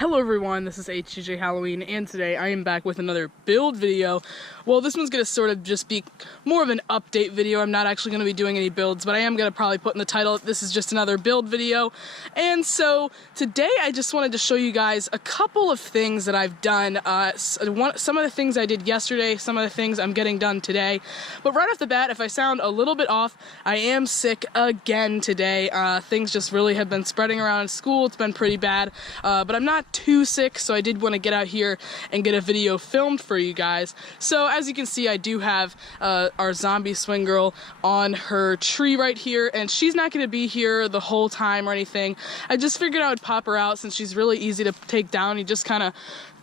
Hello everyone, this is HJ Halloween, and today I am back with another build video. Well, this one's going to sort of just be more of an update video. I'm not actually going to be doing any builds, but I am going to probably put in the title, this is just another build video. And so, today I just wanted to show you guys a couple of things that I've done. Some of the things I did yesterday, some of the things I'm getting done today. But right off the bat, if I sound a little bit off, I am sick again today. Things just really have been spreading around in school. It's been pretty bad, but I'm not too sick, so I did want to get out here and get a video filmed for you guys. So as you can see, I do have our zombie swing girl on her tree right here, and she's not going to be here the whole time or anything. I just figured I would pop her out since she's really easy to take down. You just kind of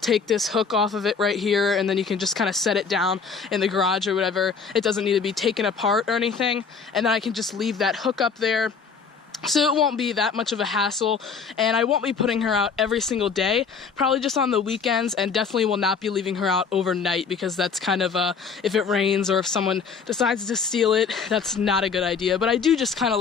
take this hook off of it right here, and then you can just kind of set it down in the garage or whatever. It doesn't need to be taken apart or anything, and then I can just leave that hook up there. So it won't be that much of a hassle, and I won't be putting her out every single day, probably just on the weekends, and definitely will not be leaving her out overnight, because that's kind of if it rains or if someone decides to steal it, that's not a good idea. But I do just kind of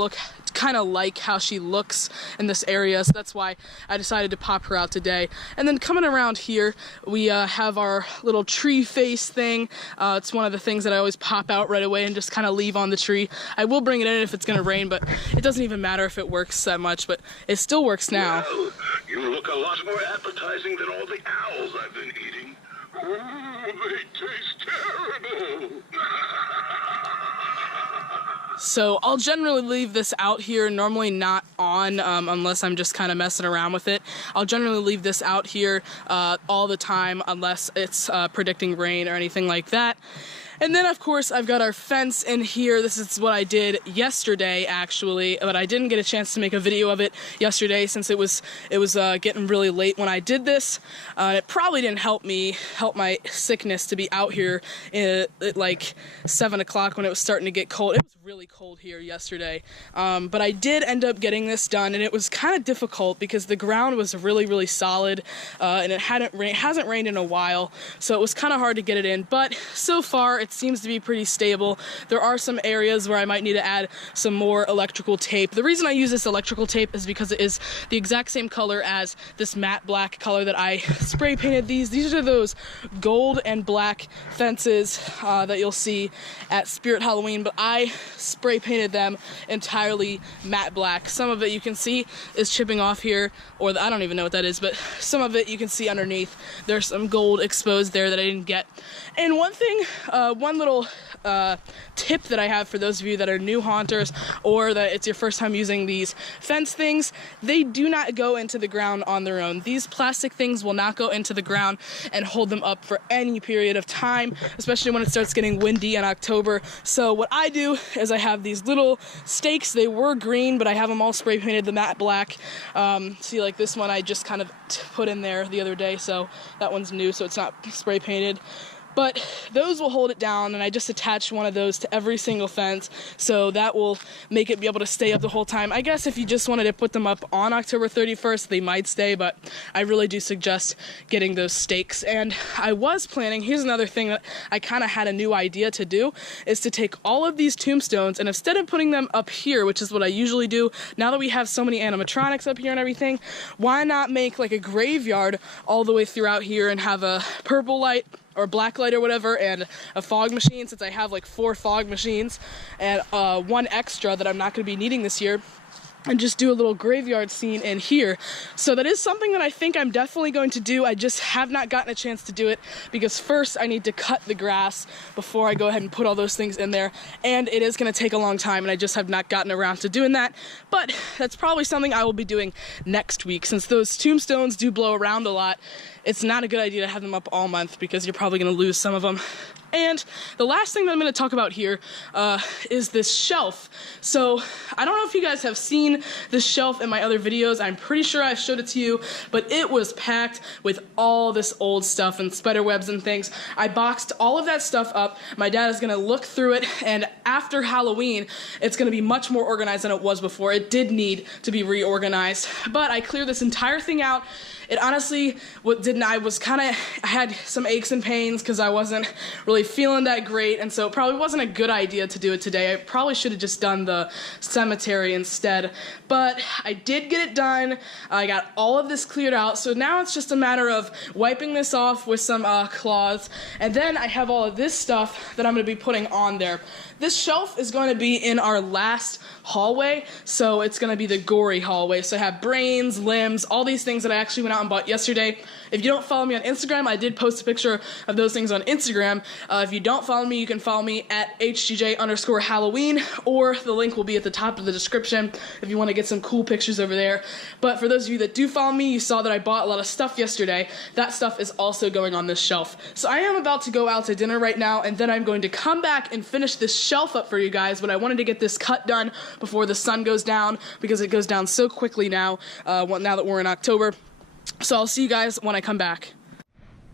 like how she looks in this area, so that's why I decided to pop her out today. And then coming around here, we have our little tree face thing. It's one of the things that I always pop out right away and just kind of leave on the tree. I will bring it in if it's going to rain, but it doesn't even matter if it works that much, but it still works now. Well, you look a lot more appetizing than all the owls I've been eating. Oh, they taste terrible. So I'll generally leave this out here, normally not on unless I'm just kind of messing around with it. I'll generally leave this out here all the time unless it's predicting rain or anything like that. And then, of course, I've got our fence in here. This is what I did yesterday, actually, but I didn't get a chance to make a video of it yesterday since it was getting really late when I did this. It probably didn't help my sickness to be out here at like 7 o'clock when it was starting to get cold. It was really cold here yesterday, but I did end up getting this done, and it was kind of difficult because the ground was really, really solid, and it hasn't rained in a while, so it was kind of hard to get it in. But so far, it seems to be pretty stable. There are some areas where I might need to add some more electrical tape. The reason I use this electrical tape is because it is the exact same color as this matte black color that I spray painted these. These are those gold and black fences that you'll see at Spirit Halloween, but I spray painted them entirely matte black. Some of it you can see is chipping off here, or I don't even know what that is, but some of it you can see underneath. There's some gold exposed there that I didn't get. And one little tip that I have for those of you that are new haunters or that it's your first time using these fence things, they do not go into the ground on their own. These plastic things will not go into the ground and hold them up for any period of time, especially when it starts getting windy in October. So what I do is I have these little stakes. They were green, but I have them all spray painted the matte black. See, like this one I just kind of put in there the other day, so that one's new, so it's not spray painted. But those will hold it down, and I just attach one of those to every single fence, so that will make it be able to stay up the whole time. I guess if you just wanted to put them up on October 31st, they might stay, but I really do suggest getting those stakes. And I was planning, here's another thing that I kind of had a new idea to do, is to take all of these tombstones, and instead of putting them up here, which is what I usually do, now that we have so many animatronics up here and everything, why not make like a graveyard all the way throughout here and have a purple light, or black light or whatever, and a fog machine, since I have like 4 fog machines, and one extra that I'm not going to be needing this year, and just do a little graveyard scene in here. So that is something that I think I'm definitely going to do. I just have not gotten a chance to do it, because first I need to cut the grass before I go ahead and put all those things in there, and it is going to take a long time, and I just have not gotten around to doing that. But that's probably something I will be doing next week, since those tombstones do blow around a lot. It's not a good idea to have them up all month, because you're probably going to lose some of them. And the last thing that I'm going to talk about here is this shelf. So I don't know if you guys have seen this shelf in my other videos. I'm pretty sure I showed it to you, but it was packed with all this old stuff and spider webs and things. I boxed all of that stuff up. My dad is going to look through it, and after Halloween, it's going to be much more organized than it was before. It did need to be reorganized, but I cleared this entire thing out. It honestly I had some aches and pains because I wasn't really feeling that great, and so it probably wasn't a good idea to do it today. I probably should have just done the cemetery instead, but I did get it done. I got all of this cleared out, so now it's just a matter of wiping this off with some cloths, and then I have all of this stuff that I'm going to be putting on there. This shelf is going to be in our last hallway, so it's going to be the Gory Hallway. So I have brains, limbs, all these things that I actually went out and bought yesterday. If you don't follow me on Instagram, I did post a picture of those things on Instagram. If you don't follow me, you can follow me at HGJ_Halloween, or the link will be at the top of the description if you want to get some cool pictures over there. But for those of you that do follow me, you saw that I bought a lot of stuff yesterday. That stuff is also going on this shelf. So I am about to go out to dinner right now, and then I'm going to come back and finish this shelf up for you guys, but I wanted to get this cut done before the sun goes down, because it goes down so quickly now, now that we're in October. So I'll see you guys when I come back.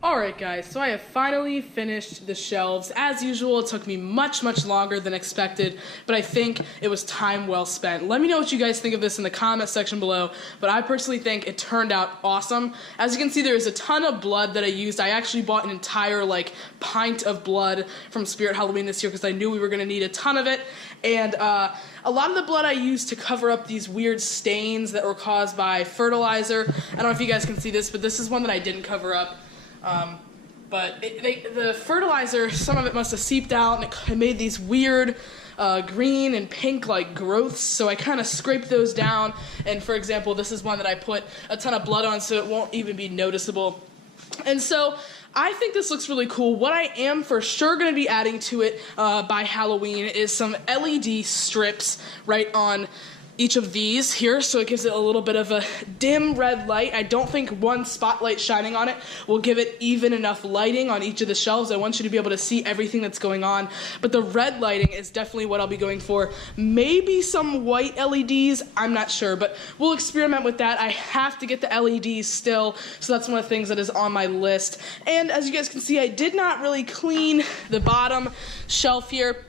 Alright guys, so I have finally finished the shelves. As usual, it took me much longer than expected, but I think it was time well spent. Let me know what you guys think of this in the comment section below, but I personally think it turned out awesome. As you can see, there's a ton of blood that I used. I actually bought an entire pint of blood from Spirit Halloween this year because I knew we were going to need a ton of it, and a lot of the blood I used to cover up these weird stains that were caused by fertilizer. I don't know if you guys can see this, but this is one that I didn't cover up. But the fertilizer, some of it must have seeped out, and it made these weird green and pink growths, so I kind of scraped those down, and for example, this is one that I put a ton of blood on so it won't even be noticeable. And so I think this looks really cool. What I am for sure going to be adding to it by Halloween is some LED strips right on each of these here, so it gives it a little bit of a dim red light. I don't think one spotlight shining on it will give it even enough lighting on each of the shelves. I want you to be able to see everything that's going on, but the red lighting is definitely what I'll be going for. Maybe some white LEDs, I'm not sure, but we'll experiment with that. I have to get the LEDs still, so that's one of the things that is on my list. And as you guys can see, I did not really clean the bottom shelf here.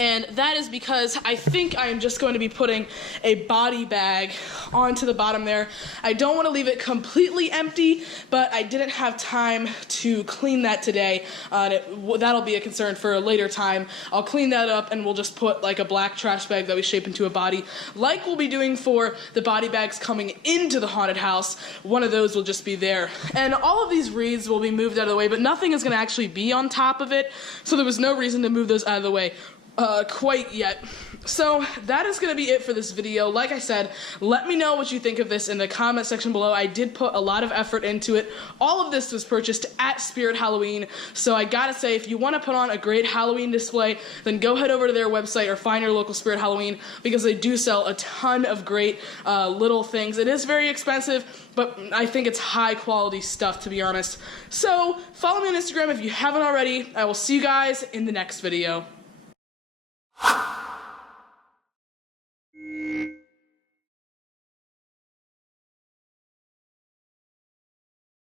And that is because I think I am just going to be putting a body bag onto the bottom there. I don't want to leave it completely empty, but I didn't have time to clean that today. That'll be a concern for a later time. I'll clean that up, and we'll just put a black trash bag that we shape into a body, like we'll be doing for the body bags coming into the haunted house. One of those will just be there. And all of these wreaths will be moved out of the way, but nothing is going to actually be on top of it, so there was no reason to move those out of the way quite yet. So that is going to be it for this video. Like I said, let me know what you think of this in the comment section below. I did put a lot of effort into it. All of this was purchased at Spirit Halloween, so I gotta say, if you want to put on a great Halloween display, then go head over to their website or find your local Spirit Halloween, because they do sell a ton of great little things. It is very expensive, but I think it's high quality stuff, to be honest. So follow me on Instagram if you haven't already. I will see you guys in the next video.